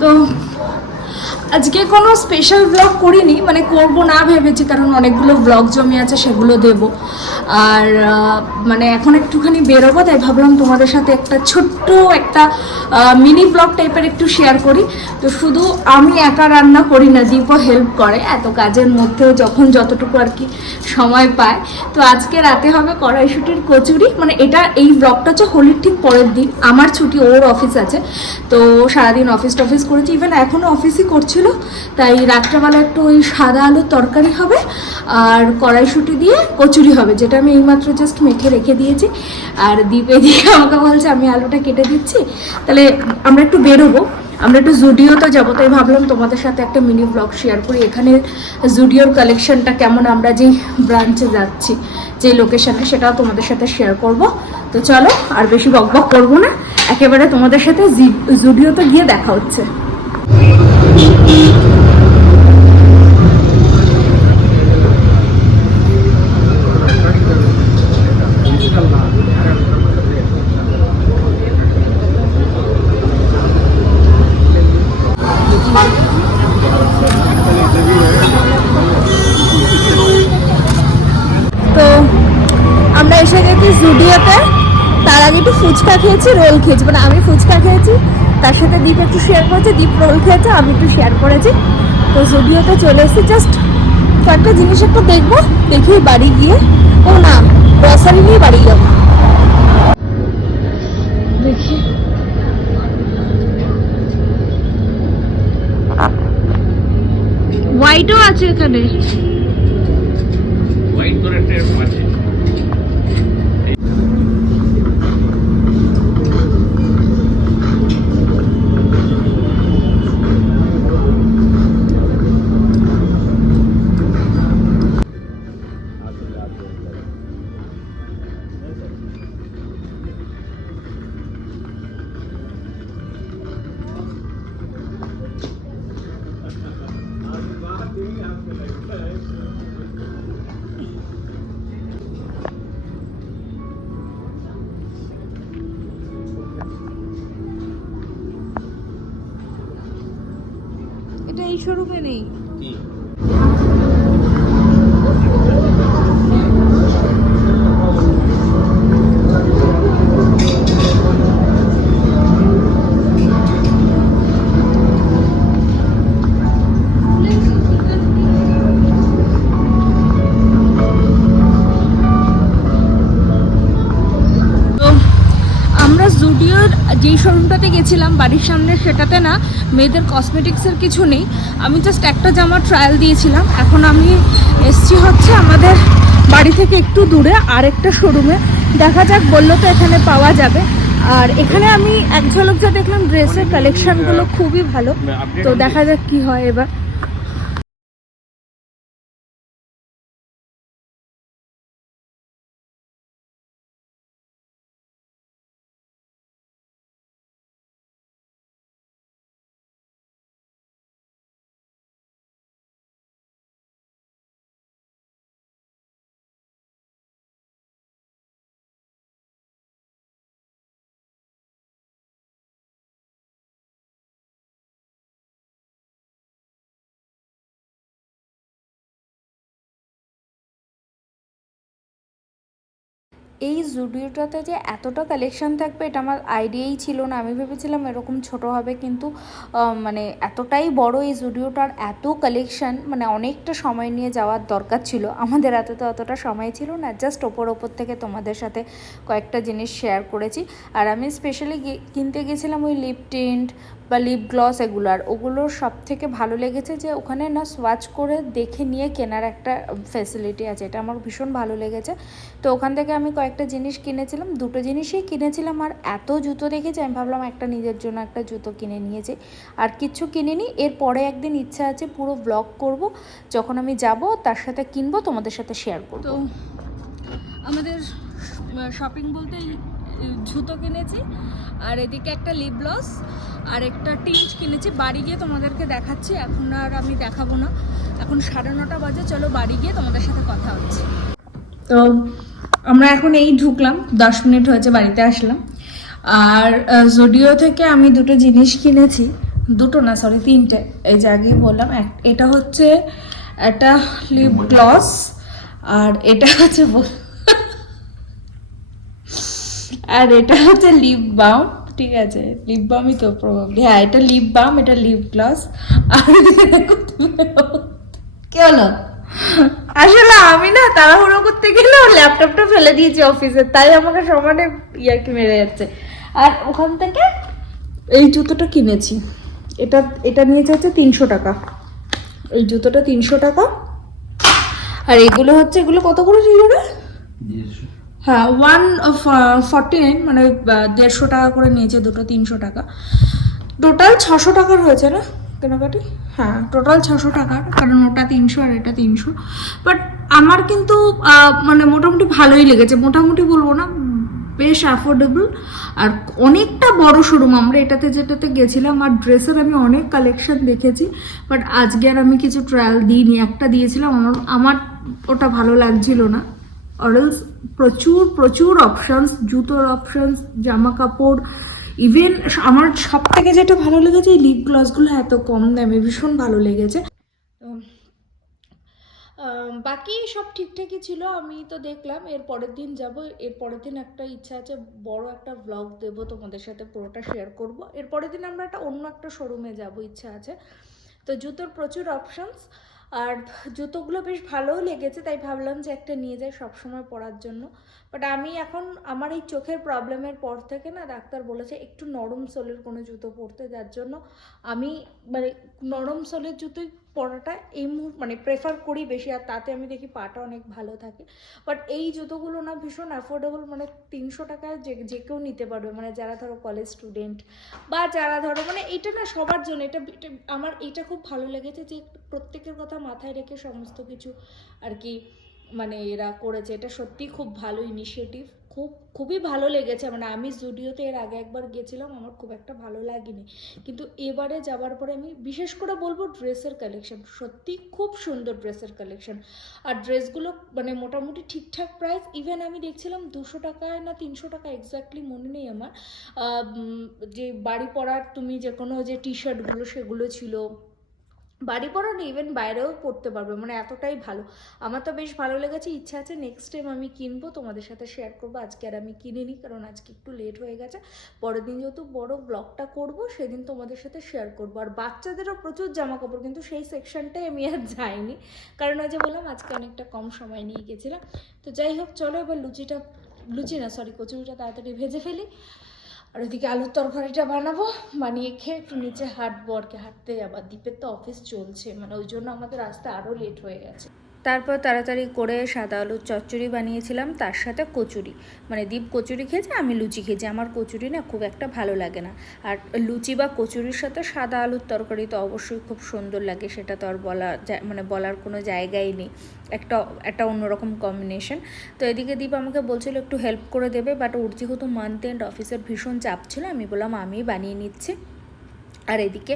তো আজকে কোনো স্পেশাল ব্লগ করিনি, মানে করব না ভেবেছি, কারণ অনেকগুলো ব্লগ জমে আছে, সেগুলো দেব। আর মানে এখন একটুখানি বেরোবো, তাই ভাবলাম তোমাদের সাথে একটা ছোট্ট একটা মিনি ব্লগ টাইপের একটু শেয়ার করি। তো শুধু আমি একা রান্না করি না, দীপও হেল্প করে এত কাজের মধ্যেও, যখন যতটুকু আর কি সময় পায়। তো আজকে রাতে হবে কড়াইশুঁটির কচুরি। মানে এই ব্লগটা হচ্ছে হোলির ঠিক পরের দিন, আমার ছুটি, ওর অফিস আছে। তো সারাদিন অফিস টফিস করেছি, ইভেন এখনও অফিসই করছিল। তাই রাত্রেবেলা একটু ওই সাদা আলুর তরকারি হবে আর কড়াইশুঁটি দিয়ে কচুরি হবে, যেটা আমি এইমাত্র জাস্ট মেখে রেখে দিয়েছি। আর দীপে দিয়ে আমাকে বলছে আমি আলুটা কেটে দিচ্ছি, তাহলে আমরা একটু বেরোবো, আমরা একটু জুডিওতে যাবো। তাই ভাবলাম তোমাদের সাথে একটা মিনি ব্লগ শেয়ার করি, এখানে জুডিওর কালেকশনটা কেমন, আমরা যেই ব্রাঞ্চে যাচ্ছি, যে লোকেশনে, সেটাও তোমাদের সাথে শেয়ার করব। তো চলো, আর বেশি বকবক করবো না, একেবারে তোমাদের সাথে জুডিওতে গিয়ে দেখা হচ্ছে। তো আমরা এসে গেছি জুডিওতে। তার আগে একটু ফুচকা খেয়েছি, রোল খেয়েছি, মানে আমি ফুচকা খেয়েছি, তার সাথে দীপ একটু শেয়ার করেছে, দীপ রোল খেয়েছে, আমি একটু শেয়ার করেছি। তো জুডিওতে চলে এসেছি, জাস্ট কয়েকটা জিনিস একটু দেখবো, দেখি বাড়ি গিয়ে, ও না, গ্রসারি নিয়ে বাড়ি যাবো। দেখি হোয়াইটও আছে এখানে, হোয়াইট করে একটা এরকম আছে। এটা এই শোরুমে নেই। আমরা জুডিওর যেই শোরুমটাতে গেছিলাম বাড়ির সামনে, সেটাতে না মেয়েদের কসমেটিক্সের কিছু নেই। আমি জাস্ট একটা জামা ট্রায়াল দিয়েছিলাম। এখন আমি এসছি হচ্ছে আমাদের বাড়ি থেকে একটু দূরে আরেকটা শোরুমে, দেখা যাক, বললো তো এখানে পাওয়া যাবে। আর এখানে আমি এক ঝলক যা দেখলাম, ড্রেসের কালেকশনগুলো খুবই ভালো। তো দেখা যাক কি হয় এবার। এই জুডিওটাতে যে এতটা কালেকশন থাকবে এটা আমার আইডিয়াই ছিল না। আমি ভেবেছিলাম এরকম ছোট হবে, কিন্তু মানে এতটাই বড় এই জুডিওটার, এত কালেকশন, মানে অনেকটা সময় নিয়ে যাওয়ার দরকার ছিল। আমাদের হাতে তো অতটা সময় ছিল না, জাস্ট ওপর থেকে তোমাদের সাথে কয়েকটা জিনিস শেয়ার করেছি। আর আমি স্পেশালি কিনতে গেছিলাম ওই লিপ টিন্ট বা লিপ গ্লস, ওগুলোর সব থেকে ভালো লেগেছে যে ওখানে না সোয়াচ করে দেখে নিয়ে কেনার একটা ফ্যাসিলিটি আছে, এটা আমার ভীষণ ভালো লেগেছে। তো ওখান থেকে আমি কয়েকটা জিনিস কিনেছিলাম, দুটো জিনিসই কিনেছিলাম। আর এত জুতো দেখেছি, আমি ভাবলাম একটা নিজের জন্য একটা জুতো কিনে নিয়েছি, আর কিচ্ছু কিনিনি। এরপরে একদিন ইচ্ছা আছে পুরো ব্লগ করব, যখন আমি যাব তার সাথে কিনবো, তোমাদের সাথে শেয়ার করব। তো আমাদের শপিং বলতে জুতো কিনেছি, আর এদিকে একটা লিপ গ্লস আর একটা টিন্ট কিনেছি। বাড়ি গিয়ে তোমাদেরকে দেখাচ্ছি, এখন আর আমি দেখাবো না, এখন 9:30 বাজে। চলো বাড়ি গিয়ে তোমাদের সাথে কথা হচ্ছে। তো আমরা এখন এই ঢুকলাম, 10 মিনিট হয়েছে বাড়িতে আসলাম। আর জুডিও থেকে আমি দুটো জিনিস কিনেছি, দুটো না সরি তিনটে, এই যে আগেই বললাম। এটা হচ্ছে একটা লিপ গ্লস, আর এটা হচ্ছে আর এটা হচ্ছে লিপ বাম। ঠিক আছে, লিপ বামই তো প্রবাবলি, হ্যাঁ এটা লিপ বাম, এটা লিপ গ্লস। আর কি হলো, আসলে আমি না তাড়াহুড়ো করতে গেলে ল্যাপটপটা ফেলে দিয়েছি অফিসে, তাই আমাকে সমানে ইয়ার্কি মেরে যাচ্ছে। আর ওখান থেকে এই জুতোটা কিনেছি, এটা এটা নিয়েছে হচ্ছে 300 টাকা, এই জুতোটা 300 টাকা। আর এগুলো হচ্ছে, এগুলো কত করে ছিল রে? হ্যাঁ 149, মানে 150 টাকা করে নিয়েছে দুটো, 300 টাকা। টোটাল 600 টাকার হয়েছে না কেনাকাটি? হ্যাঁ টোটাল 600 টাকার, কারণ ওটা 300 আর এটা 300। বাট আমার কিন্তু মানে মোটামুটি ভালোই লেগেছে, মোটামুটি বলবো না, বেশ অ্যাফোর্ডেবল। আর অনেকটা বড় শোরুম আমরা এটাতে যেটাতে গেছিলাম। আর ড্রেসের আমি অনেক কালেকশন দেখেছি, বাট আজকে আর আমি কিছু ট্রায়াল দিইনি, একটা দিয়েছিলাম, আমার ওটা ভালো লাগছিল না। অরেলস প্রচুর প্রচুর অপশানস, জুতোর অপশানস, জামা কাপড়, ইভেন আমার সব থেকে যেটা ভালো লেগেছে এই লিপ গ্লসগুলো এত কম দামে, ভীষণ ভালো লেগেছে। বাকি সব ঠিকঠাকই ছিল, আমি তো দেখলাম। এর পরের দিন যাব, এর পরের দিন একটা ইচ্ছা আছে, বড় একটা ব্লগ দেবো তোমাদের সাথে, পুরোটা শেয়ার করব। এর পরের দিন আমরা অন্য একটা শোরুমে যাব, ইচ্ছা আছে। তো জুতোর প্রচুর অপশানস, আর জুতোগুলো বেশ ভালোও লেগেছে, তাই ভাবলাম যে একটা নিয়ে যাই সবসময় পরার জন্য। বাট আমি এখন আমার এই চোখের প্রবলেমের পর থেকে না, ডাক্তার বলেছে একটু নরম সোলের কোনো জুতো পরতে, যার জন্য আমি মানে নরম সোলের জুতোই পরাটা এই মানে প্রেফার করি বেশি। আর তাতে আমি দেখি পাটা অনেক ভালো থাকে। বাট এই জুতোগুলো না ভীষণ অ্যাফোর্ডেবল, মানে 300 টাকায় যে কেউ নিতে পারবে, মানে যারা ধরো কলেজ স্টুডেন্ট বা যারা ধরো, মানে এটা না সবার জন্য। এটা আমার এটা খুব ভালো লেগেছে যে প্রত্যেকের কথা মাথায় রেখে সমস্ত কিছু আর কি মানে এরা করেছে। এটা সত্যি খুব ভালো ইনিশিয়েটিভ, খুবই ভালো লেগেছে। মানে আমি জুডিওতে এর আগে একবার গেছিলাম, আমার খুব একটা ভালো লাগেনি, কিন্তু এবারে যাবার পরে আমি বিশেষ করে বলবো ড্রেসের কালেকশন সত্যি খুব সুন্দর, ড্রেসের কালেকশন। আর ড্রেসগুলো মানে মোটামুটি ঠিকঠাক প্রাইস। ইভেন আমি দেখছিলাম 200 টাকায় না 300 টাকা, এক্স্যাক্টলি মনে নেই আমার, যে বাড়ি পরার তুমি যে কোনো যে টি শার্টগুলো সেগুলো ছিল, বাড়ি পরা নেই, ইভেন বাইরেও পড়তে পারবে, মানে এতটাই ভালো। আমার তো বেশ ভালো লেগেছে, ইচ্ছা আছে নেক্সট টাইম আমি কিনবো, তোমাদের সাথে শেয়ার করবো। আজকে আর আমি কিনিনি, কারণ আজকে একটু লেট হয়ে গেছে। পরের দিন যেহেতু বড় ব্লগটা করব, সেদিন তোমাদের সাথে শেয়ার করবো। আর বাচ্চাদেরও প্রচুর জামা কাপড়, কিন্তু সেই সেকশনটাই আমি আর যাইনি, কারণ ওই যে বললাম আজকে অনেকটা কম সময় নিয়ে গেছিলাম। তো যাই হোক, চলো এবার কচুরিটা তাড়াতাড়ি ভেজে ফেলি। আর ওইদিকে আলুর তরকারিটা বানাবো, বানিয়ে খেয়ে একটু নিচে হাঁটবো, আর কি হাঁটতে যাবার। দ্বীপের তো অফিস চলছে, মানে ওই জন্য আমাদের আসতে আরও লেট হয়ে গেছে। তারপর তাড়াতাড়ি করে সাদা আলুর চচ্চড়ি বানিয়েছিলাম, তার সাথে কচুরি। মানে দীপ কচুরি খেয়েছে, আমি লুচি খেয়েছি। আমার কচুরি না খুব একটা ভালো লাগে না, আর লুচি বা কচুরির সাথে সাদা আলুর তরকারি তো অবশ্যই খুব সুন্দর লাগে, সেটা তো আর মানে বলার কোনো জায়গাই নেই। একটা অন্যরকম কম্বিনেশন। তো এদিকে দীপ আমাকে বলছিল একটু হেল্প করে দেবে, বাট ওর যেহেতু মান্থ এন্ড অফিসের ভীষণ চাপ ছিল, আমি বললাম আমিই বানিয়ে নিচ্ছি। আর এদিকে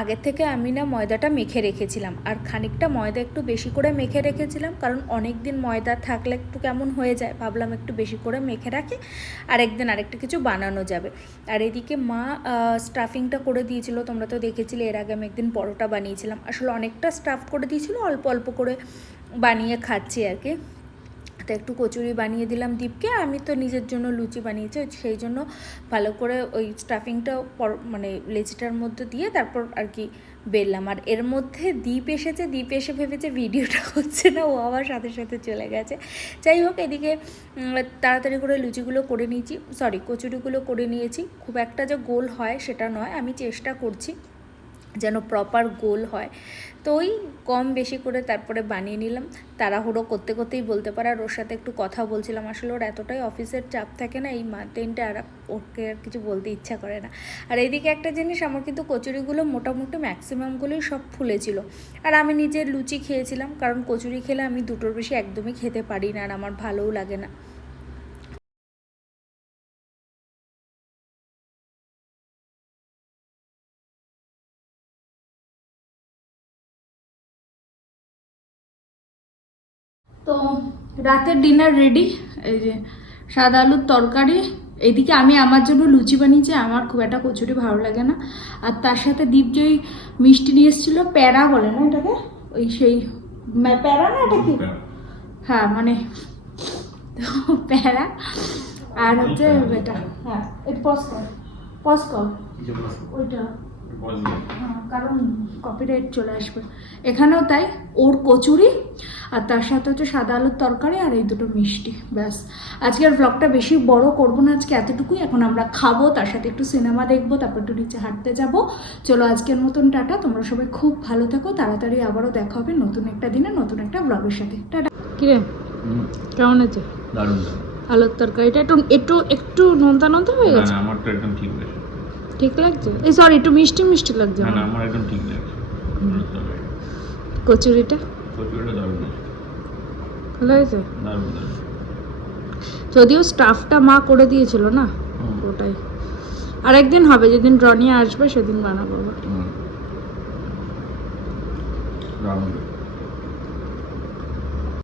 আগের থেকে আমি না ময়দাটা মেখে রেখেছিলাম, আর খানিকটা ময়দা একটু বেশি করে মেখে রেখেছিলাম, কারণ অনেক দিন ময়দা থাকলে একটু কেমন হয়ে যায়, ভাবলাম একটু বেশি করে মেখে রাখি, আর একদিন আরেকটা কিছু বানানো যাবে। আর এদিকে মা স্টাফিংটা করে দিয়েছিল, তোমরা তো দেখেছিলে এর আগে আমি একদিন পরোটা বানিয়েছিলাম। আসলে অনেকটা স্টাফ করে দিয়েছিল, অল্প অল্প করে বানিয়ে খাচ্ছি আর কি। তো একটু কচুরি বানিয়ে দিলাম দীপকে, আমি তো নিজের জন্য লুচি বানিয়েছি, সেই জন্য ভালো করে ওই স্টাফিংটা মানে লেচিটার মধ্যে দিয়ে তারপর আর কি বেললাম। আর এর মধ্যে দীপ এসে ভেবেছে ভিডিওটা হচ্ছে না, ও আবার সাথে সাথে চলে গেছে। যাই হোক, এদিকে তাড়াতাড়ি করে লুচিগুলো করে নিয়েছি, কচুরিগুলো করে নিয়েছি। খুব একটা যে গোল হয় সেটা নয়, আমি চেষ্টা করছি যেন প্রপার গোল হয়। তো ওই কম বেশি করে তারপরে বানিয়ে নিলাম, তাড়াহুড়ো করতে করতেই বলতে পারে। আর ওর সাথে একটু কথা বলছিলাম, আসলে ওর এতটাই অফিসের চাপ থাকে না এই মান্থ এন্ডে, আর ওকে আর কিছু বলতে ইচ্ছা করে না। আর এইদিকে একটা জিনিস, আমার কিন্তু কচুরিগুলো মোটামুটি ম্যাক্সিমামগুলোই সব ফুলেছিল। আর আমি নিজে লুচি খেয়েছিলাম, কারণ কচুরি খেলে আমি দুটোর বেশি একদমই খেতে পারি না, আর আমার ভালোও লাগে না। তো রাতের ডিনার রেডি, এই যে সাদা আলুর তরকারি, এইদিকে আমি আমার জন্য লুচি বানিয়েছি, আমার খুব একটা কচুরি ভালো লাগে না। আর তার সাথে দীপজয়ী মিষ্টি নিয়ে এসেছিলো, প্যারা বলে না এটাকে, ওই সেই প্যারা না এটা কি, হ্যাঁ মানে প্যারা। আর হচ্ছে এটা, হ্যাঁ এটা পজ কর ওইটা, হ্যাঁ, কারণ কপিরাইট চলে আসবে। এখানেও তাই, ওর কচুরি আর তার সাথে হচ্ছে সাদা আলুর তরকারি আর এই দুটো মিষ্টি, ব্যাস। আজকের ব্লগটা বেশি বড় করবো না, আজকে এতটুকুই। এখন আমরা খাবো, তার সাথে একটু সিনেমা দেখবো, তারপর একটু নিচে হাঁটতে যাব। চলো আজকের মতন টাটা, তোমরা সবাই খুব ভালো থাকো, তাড়াতাড়ি আবারও দেখা হবে নতুন একটা দিনে নতুন একটা ব্লগের সাথে। টাটা। কিরে কেমন আছে? দারুণ। আলুর তরকারিটা একটু একটু একটু নোনতা নোনতা হয়ে গেছে? না, আমার তো একদম ঠিক লাগছে। ঠিক লাগছে? এই সরি, একটু মিষ্টি মিষ্টি লাগছে। না, আমার একদম ঠিক লাগছে। কচুরিটা দারুণ ভালো হয়েছে, দারুণ। যদিও স্টাফটা মা করে দিয়েছিল না, ওটাই। আর একদিন হবে, যেদিন রনি আসবে সেদিন বানাবো। দারুণ।